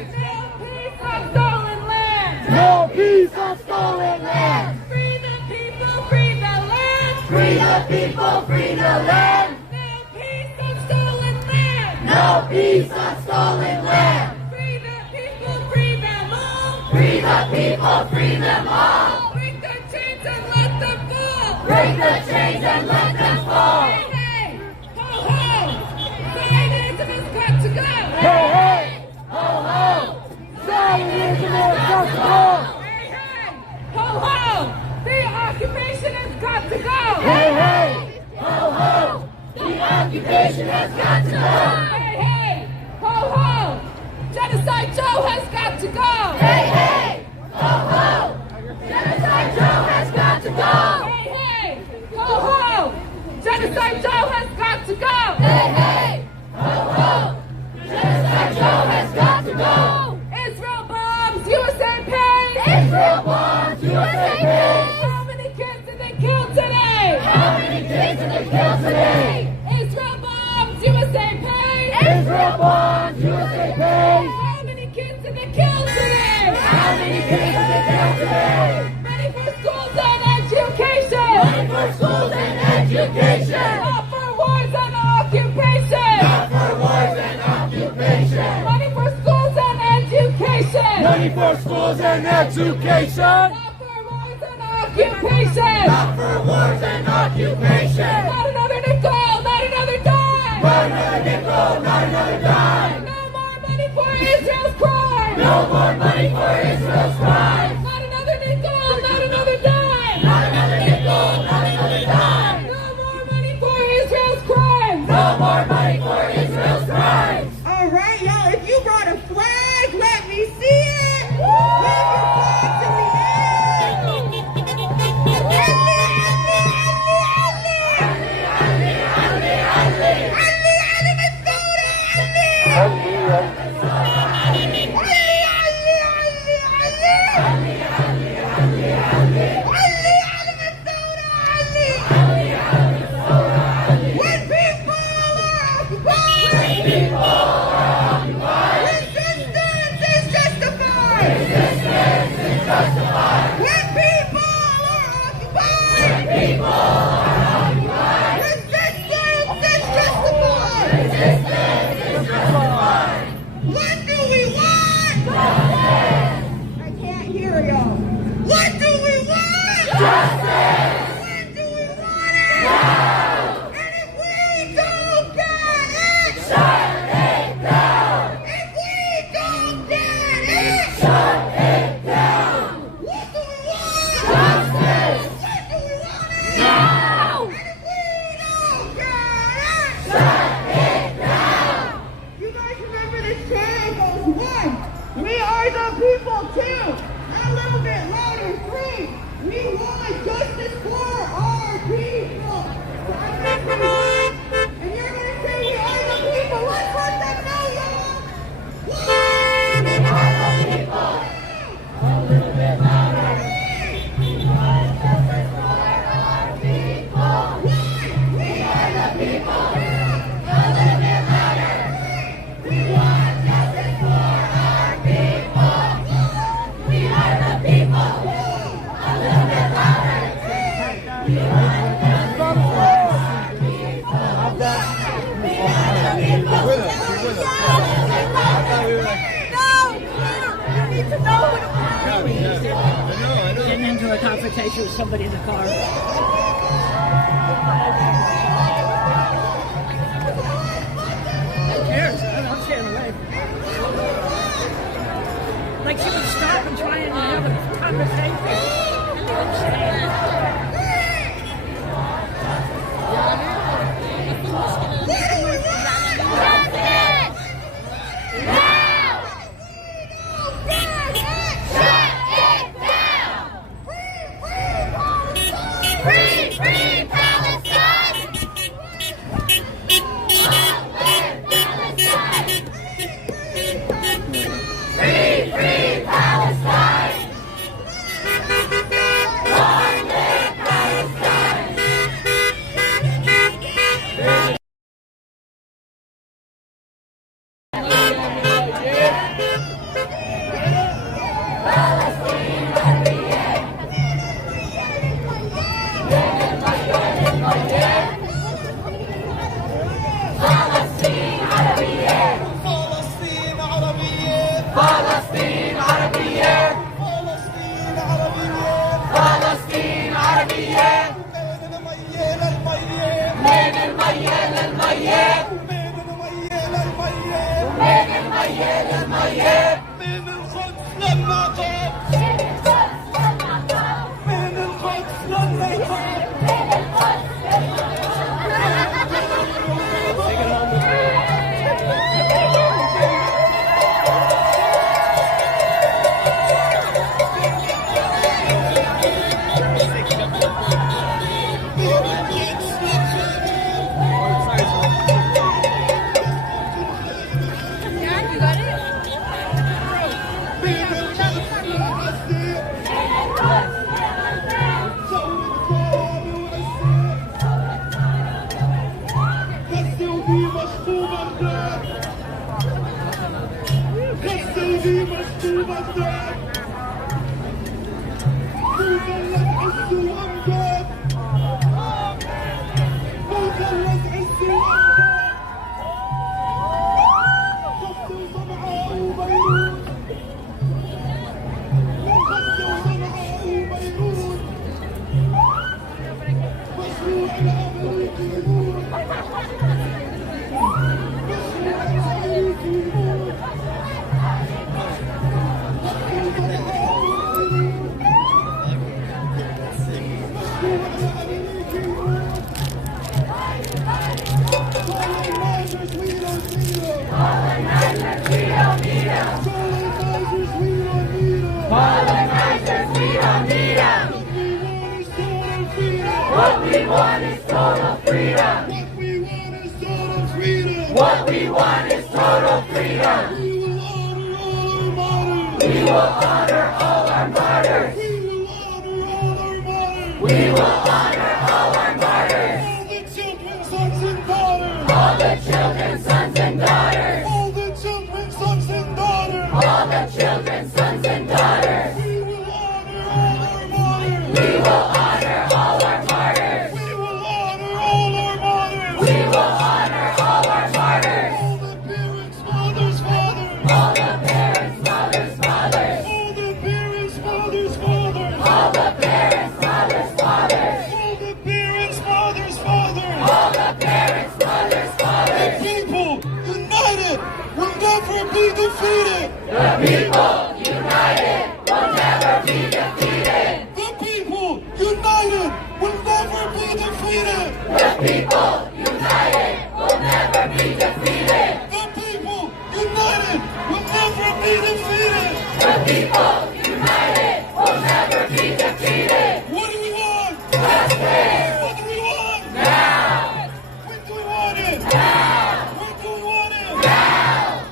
No peace on stolen land! Free the people, free the land! Free the people, free the land! No peace on stolen land! Free the people, free them all! Free the people, free them all! Break the chains and let them fall! Break the chains and let them fall! Hey, hey! Ho, ho! Zionism has got to go! Hey, hey! Ho, ho! Zionism has got to go! Hey, hey! Ho, ho! The occupation has got to go! Hey, hey! Ho, ho! The occupation has got to go! Hey, hey! Ho, ho! Genocide Joe has got to go! Hey, hey! Ho, ho! Genocide Joe has got to go! Hey, hey! Ho, ho! Genocide Joe has got to go! Hey, hey! Ho, ho! Genocide Joe has got to go! Israel bombs, USA pays! Israel bombs, USA pays! How many kids did they kill? kids did they kill today? Israel bombs, USA pays! Israel bombs, USA pays! How many kids did they kill today? How many kids did they kill today? Money for schools and education! Money for schools and education! Not for wars and occupation! Not for wars and occupation! Money for schools and education! Money for schools and education! Not for wars and occupation! Not for wars and occupation! Not another nickel, not another dime! Not another nickel, not another dime! No more money for Israel's crime! No more money for Israel's crime! Not another nickel, not another dime! Not another nickel, not another dime! No more money for Israel's crimes! No more money for Israel's crimes! All right, y'all, if you brought a flag, let me see it. Wave your flags in the air. What do we want? I can't hear y'all. What do we want? Justice! When do we want it? Now! And if we don't get it, Shut it down! if we don't get it, Shut it down! what do we want? Justice! When do we want it? Now! And if we don't get it, Shut it down! you guys remember this chant goes 1. We are the people. 2. A little bit louder. 3. We want justice for our people. And you're gonna say we are the people. Let's let them know, y'all. We are the people. A little bit louder! We want justice for our people! We are the people! A little bit louder! We want justice for our people! We are the people! A little bit louder! We want justice for our people! We are the people! Getting into a confrontation with somebody in the car. Who cares? I'm staying away. Like she would stop and try and have a conversation. Free, free Palestine! Free, free Palestine! Long live Palestine! فلسطين عربية فلسطين عربية من المية للمية من المية للمية من المية للمية من القدس للنقب من القدس للنقب Colonizers, we don't need them. Colonizers, we don't need them. Colonizers, we don't need them. Colonizers, we don't need them. What we want is total freedom. What we want is total freedom. What we want is total freedom. We will honor all our martyrs. We will honor all our martyrs. We will honor all our martyrs. All the children's sons and daughters. All the children's sons and daughters. All the children's sons and daughters. We will honor all our martyrs. We will honor all our martyrs. We will honor all our martyrs. We will honor all our martyrs. All the parents, mothers, fathers. All the parents, mothers, fathers. All the parents, mothers, fathers. All the parents, mothers, fathers. All the parents, mothers, fathers. All the parents, mothers, fathers. The people united will never be defeated. The people united will never be defeated. The people united will never be defeated. The people united will never be defeated. The people united will never be defeated. The people united will never be defeated. What do we want? Justice. What do we want? Now. When do we want it? Now. When do we want it? Now.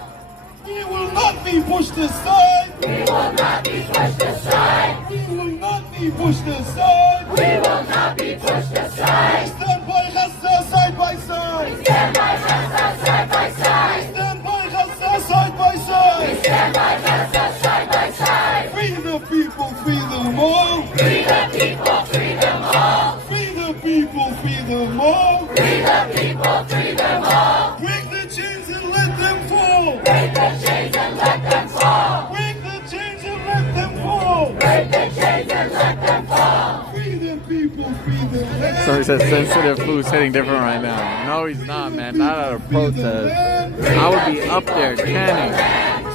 We will not be pushed aside. We will not be pushed aside. We will not be pushed aside. We will not be pushed aside. We stand by Gaza side by side. We stand by Gaza side by side. We stand by Gaza side by side. We stand by Gaza side by side. Free the people, free them all. Free the people, free them all. Free the people, free them all. Free the people, free them all. Break the chains and let them fall. Break the chains and let them fall. Break the chains and let them fall. Break the chains and let them fall. Free the people, free the land. Somebody said sensitive Foos hitting different right now. No, he's not, man. Not at a protest. I would be up there chanting.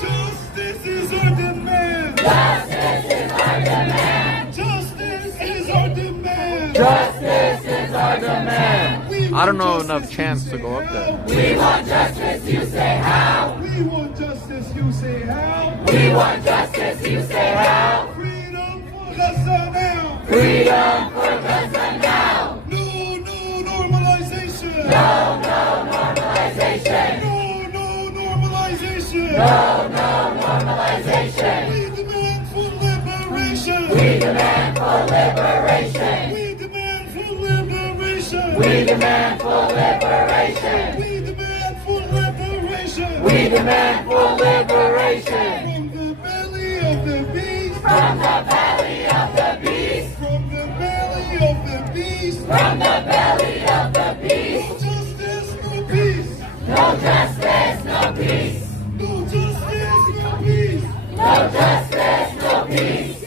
Justice is our demand. Justice is our demand. Justice is our demand. Justice is our demand. I don't know enough chants to go up there. We want justice, you say how. We want justice, you say how. We want justice, you say how. Freedom for Gaza now. Freedom for Gaza now. No, no normalization. No, no normalization. No, no normalization. No, no normalization. We demand for liberation. We demand for liberation. We demand for liberation. We demand for liberation. We demand for liberation. We demand for liberation. From the belly of the beast. From the belly of the beast. From the belly of the beast. From the belly of the beast. No justice, no peace. No justice, no peace. No justice, no peace. No justice, no peace.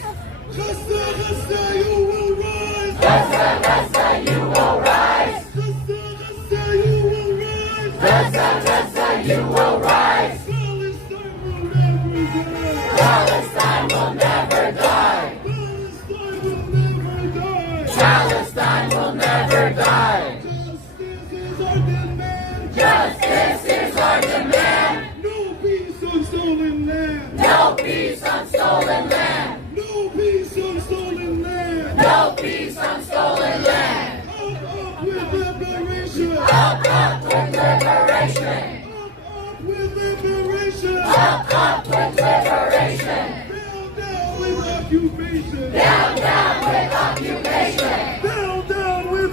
Gaza, Gaza, you will rise. Gaza, Gaza, you will rise. Gaza, Gaza, you will rise. Gaza, Gaza, you will rise. Palestine will never die. Palestine will never die. Justice is our demand. No peace on stolen land. No peace on stolen land. No peace on stolen land. No peace on stolen land. Up with liberation. Up with liberation. Up with liberation. Up with liberation. Down with occupation. Down with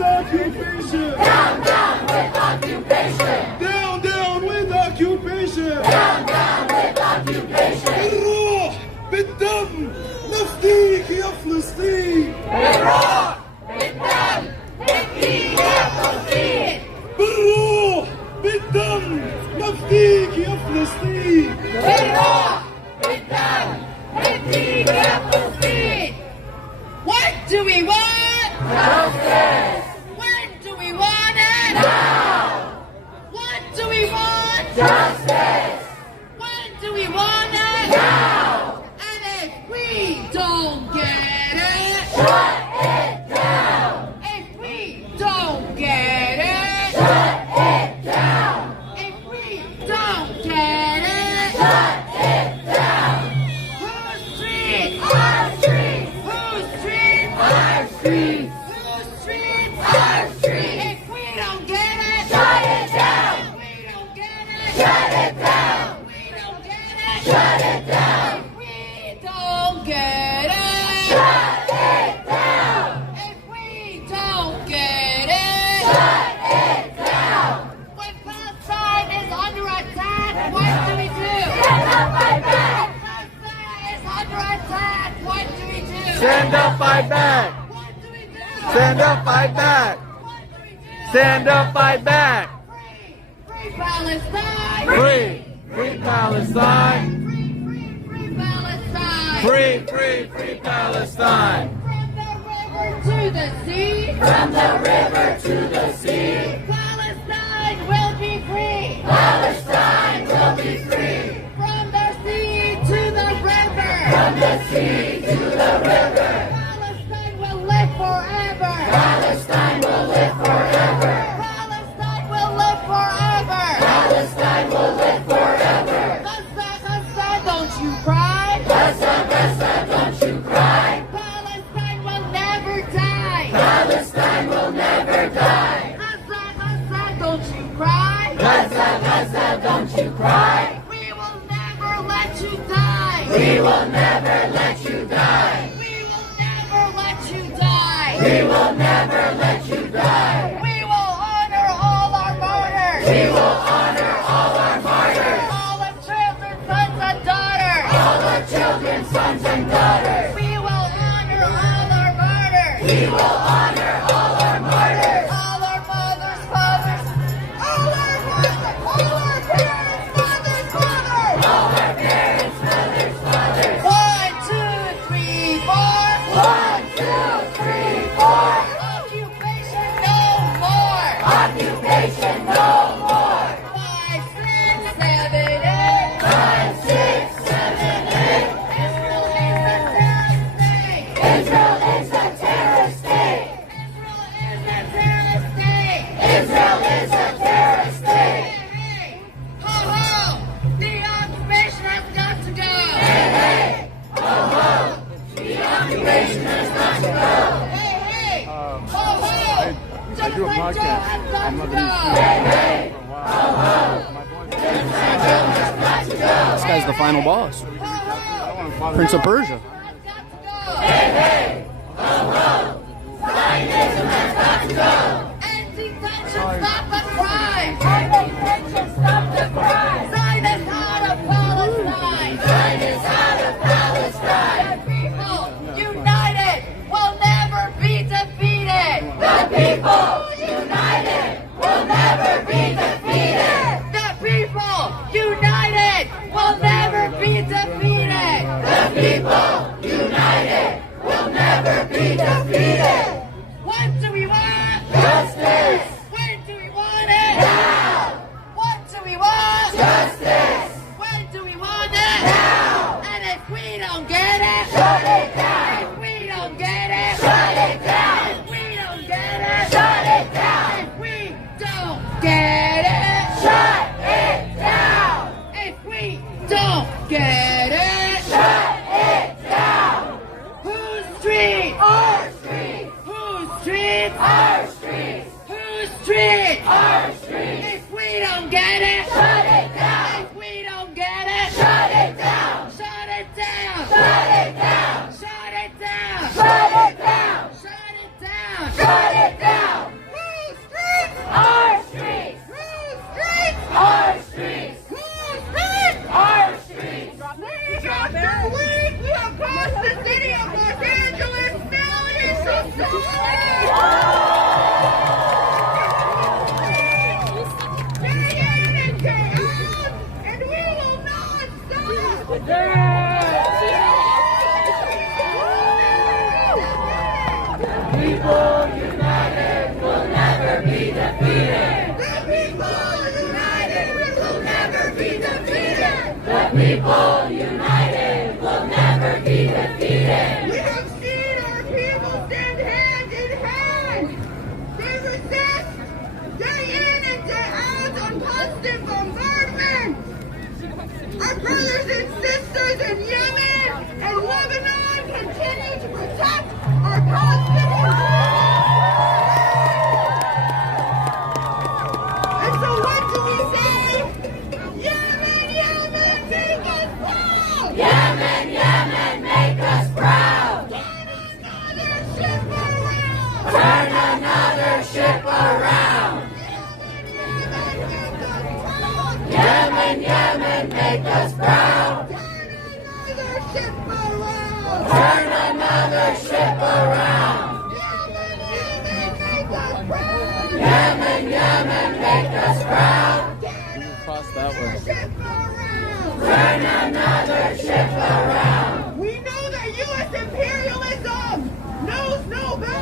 occupation. Down with occupation. Down with occupation. Down with occupation. Down with occupation. بالروح بالدم نفديك يا فلسطين. بالروح بالدم نفديك يا فلسطين. بالروح بالدم نفديك يا فلسطين. بالروح بالدم نفديك يا فلسطين. What do we want? Justice. When do we want it? Now. What do we want? Justice. When do we want it? Now. And if we don't get it, shut it down. If we don't get it, shut it down. Stand up, fight back. Stand up, fight back. Stand up, fight back. Free Palestine! Free, free Palestine. Free Palestine! Free Palestine. From the river to the sea! From the river to the sea. Palestine will be free! Palestine will be free. From the sea to the river! From the sea to the river. Palestine will live forever! Palestine will live forever. Palestine will live forever! Palestine will live forever. Gaza, Gaza, don't you cry! Gaza, Gaza, don't you cry. Palestine will never die! Palestine will never die. Gaza, Gaza, don't you cry! Gaza, Gaza, don't you cry. We will never let you die! We will never let you die. We will never let you die! We will never let you die. We will honor all our martyrs! We will honor all our martyrs. All our children, sons and daughters! All our children, sons and daughters. We will honor all our martyrs! We will honor all our martyrs. All our mothers, fathers! All our mothers! All our parents, fathers, fathers! All our parents, mothers, fathers. 1, 2, 3, 4! 1, 2, 3, 4. Occupation no more! Occupation no more. 5, 6, 7, 8! 5, 6, 7, 8. Israel is a terrorist state! Israel is a terrorist state. Israel is a terrorist state! Israel is a terrorist state. Hey, ho, ho! The occupation has got to go! Hey, ho, ho. The occupation has got to go. Hey, hey! Ho, ho! Just do a like Joe podcast. has got I'm to not go! Hey, ho, ho. Israel has got to go. This guy's the final boss. Ho, ho! Prince of Persia. Has got to go! Hey, ho, ho. Zionism has got to go. Anti-tension, stop the crime! Anti-tension, stop the crime. Zionist out of Palestine! Zionist out of Palestine. The people united will never be defeated! The people united will never be defeated. The people united will never be defeated! The people united will never be defeated. What do we want? Justice. When do we want it? Now. What do we want? Justice. When do we want it? Now. And if we don't get it, Shut it down. if we don't get it, Shut it down. if we don't get it, Shut it down. if we don't get it, Shut it down. if we don't get it, Shut it down. whose street? Our street. Whose street? Our street. Whose street? Our street. If we don't get it, Shut it down. if we don't get it, Shut it down. shut it down, Shut it down. shut it down, Shut it down. shut it down, Shut it down. Whose street? Our street. Whose street? Our street. Whose street? Our street. Week after week, across the city of Los Angeles, millions of civilians. Day in and day out, and we will not stop. People united will never be defeated. The people united will never be defeated. The people united will never be defeated. We have seen our people stand hand in hand. They resist day in and day out on constant bombardment. Our brothers and sisters in Yemen and Lebanon continue to protect our Palestinian And so what do we say? Yemen, Yemen, make us proud! Yemen, Yemen, make us proud. Turn another ship around! Turn another ship around. Yemen, Yemen, make us proud! Yemen, Yemen, make us proud. Turn another ship around! Turn another another ship around. Yemen, Yemen, make us proud. Cross that way. Turn another ship around. We know that U.S. imperialism knows no bounds.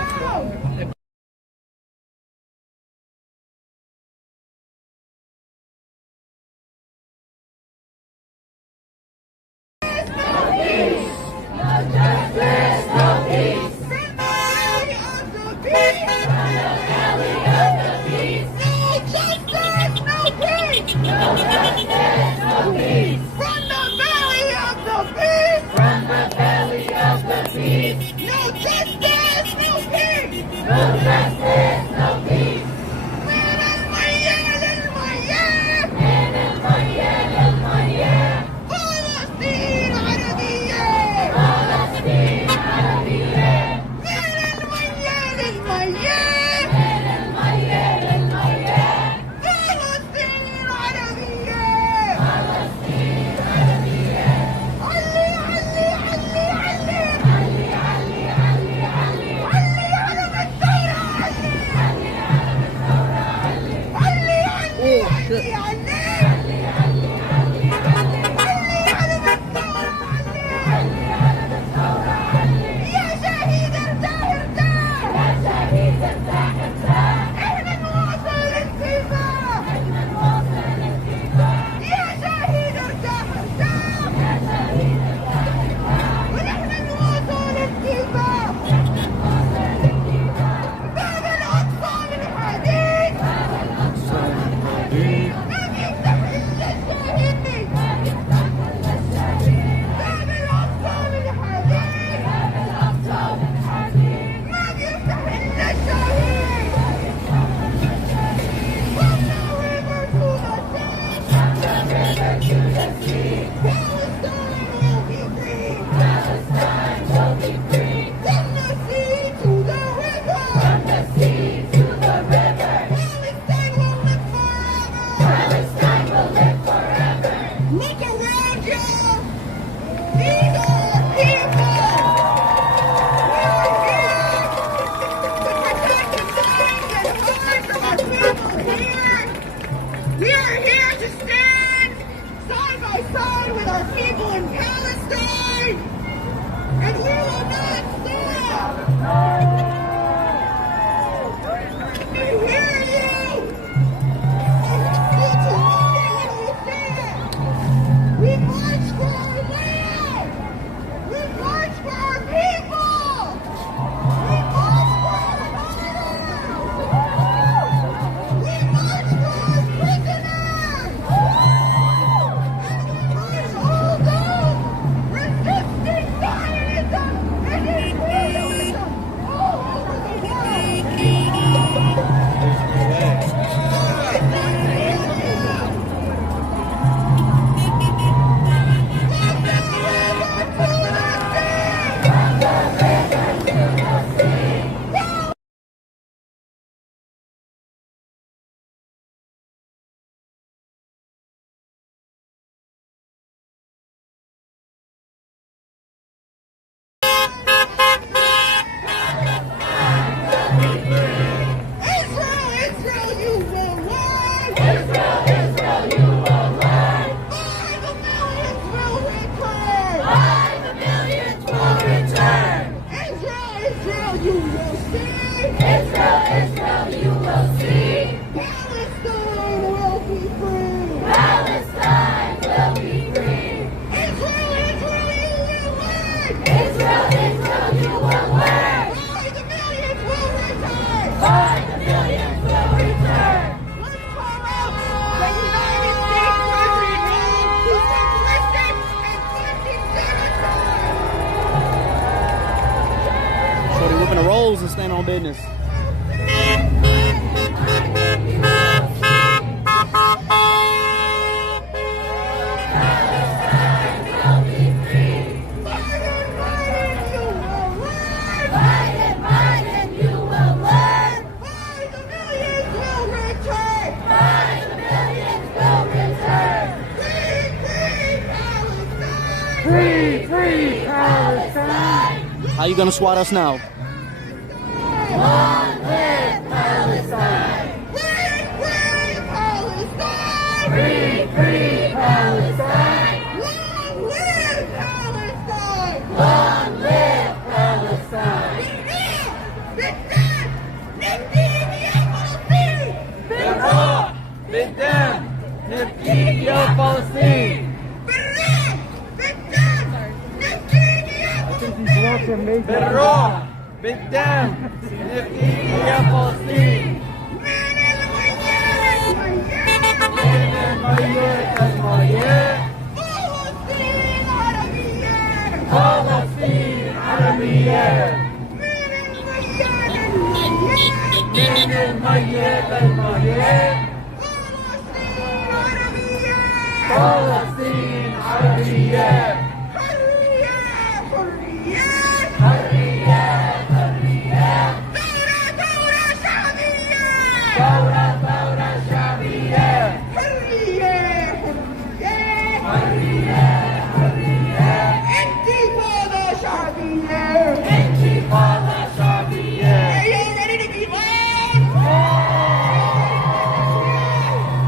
How you gonna swat us now? Long live Palestine! Free, free Palestine! Free, free Palestine! Long live Palestine! Long live Palestine! بالروح بالدم نبكيك يا فلسطين. بالروح بالدم نبكيك يا فلسطين. من الميت الميت فلسطين عربية. من الميت الميت فلسطين عربية. حرية حرية ثورة شعبية. حرية حرية انتفاضة شعبية. انتفاضة شعبية. Are you ready to be loud?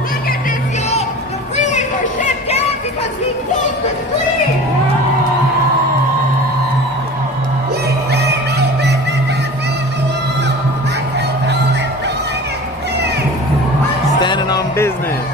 Look at this, y'all. The freeways are shut down because he closed the street. We say no business until Palestine is free. Standing on business.